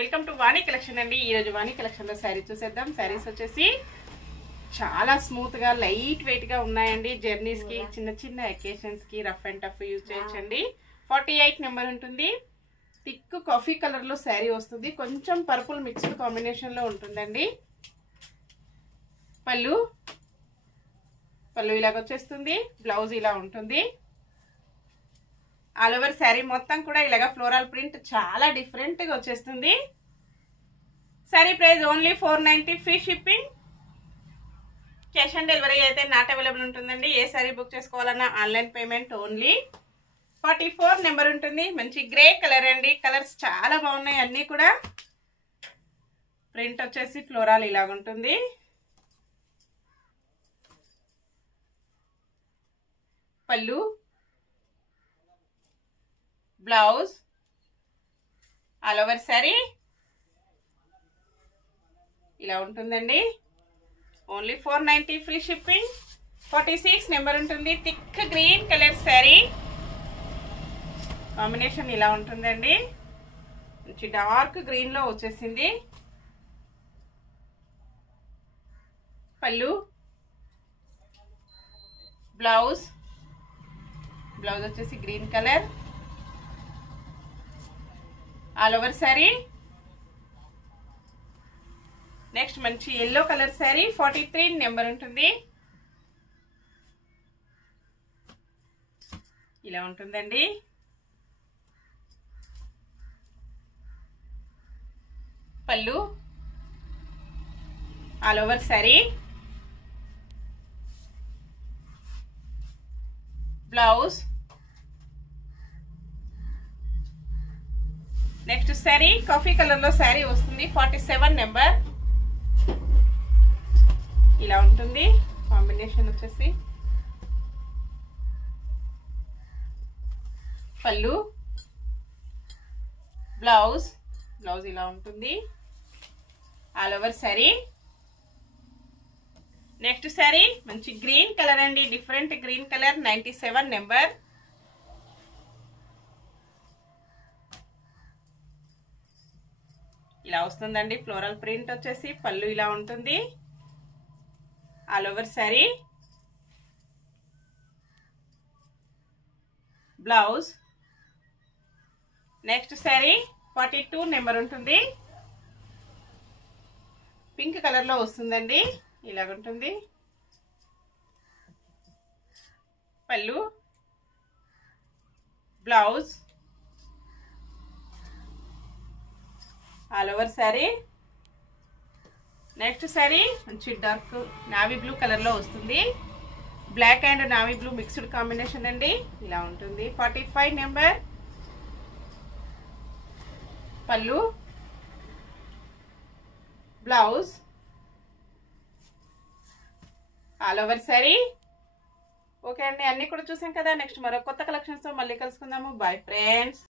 Welcome to Vani collection అండి. ఈ రోజు వాణి కలెక్షన్ లో శారీ చూసేద్దాం. శారీస్ వచ్చేసి చాలా స్మూత్ గా లైట్ వెయిట్ గా ఉన్నాయండి. జర్నీస్ కి, చిన్న చిన్న అకేషన్స్ కి రఫ్ అండ్ టఫ్ యూజ్ చేయొచ్చండి. 48 నెంబర్ ఉంటుంది. థిక్ కాఫీ కలర్ లో శారీ వస్తుంది. కొంచెం పర్పుల్ మిక్స్డ్ కాంబినేషన్ లో ఉంటుందండి. పళ్ళు ఇలాగ వచ్చేస్తుంది. బ్లౌజ్ ఇలా ఉంటుంది. ఆల్ ఓవర్ శారీ మొత్తం కూడా ఇలాగా ఫ్లోరల్ ప్రింట్ చాలా డిఫరెంట్ గా వచ్చేస్తుంది. Sari price only 490, free shipping. Cash on delivery అయితే నాట్ అవైలబుల్ ఉంటుందండి. ఏ శారీ బుక్ చేసుకోవాలన్నా ఆన్లైన్ పేమెంట్ ఓన్లీ. 44 నెంబర్ ఉంటుంది. మంచి గ్రే కలర్ అండి. కలర్స్ చాలా బాగున్నాయి అన్నీ కూడా. ప్రింట్ వచ్చేసి ఫ్లోరల్ ఇలాగుంటుంది. పళ్ళు, బ్లౌజ్, ఆల్ ఓవర్ శారీ ఇలా ఉంటుందండి. Only 490, free shipping. 46 నెంబర్ ఉంటుంది. Thick green colour sari combination ఇలా ఉంటుందండి. మంచి డార్క్ గ్రీన్ లో వచ్చేసింది. పళ్ళు, బ్లౌజ్ వచ్చేసి green colour, all over sari. Next మంచి ఎల్లో కలర్ శారీ 43 నెంబర్ ఉంటుంది. ఇలా ఉంటుందండి. పళ్ళు, all over sari, blouse. Next sari coffee colour లో శారీ వస్తుంది. 47 నెంబర్ ఇలా ఉంటుంది. కాంబినేషన్ వచ్చేసి పళ్ళు, బ్లౌజ్ ఇలా ఉంటుంది. All over sari. Next sari మంచి గ్రీన్ కలర్ అండి. Different green colour. 97 నెంబర్. ఇలా వస్తుందండి. ఫ్లోరల్ ప్రింట్ వచ్చేసి పళ్ళు ఇలా ఉంటుంది. All over sari, blouse. Next sari 42 number ఉంటుంది. పింక్ కలర్ లో వస్తుందండి. ఇలాగుంటుంది. పళ్ళు, blouse, all over sari. Next sari మంచి డార్క్ నావీ బ్లూ కలర్ లో వస్తుంది. Black and navy blue mixed combination అండి. ఇలా ఉంటుంది. 45 నెంబర్. పళ్ళు, blouse, all over sari. Okay అండి, అన్ని కూడా చూసాం కదా. నెక్స్ట్ మరో కొత్త కలెక్షన్స్ తో మళ్ళీ కలుసుకుందాము. Bye friends.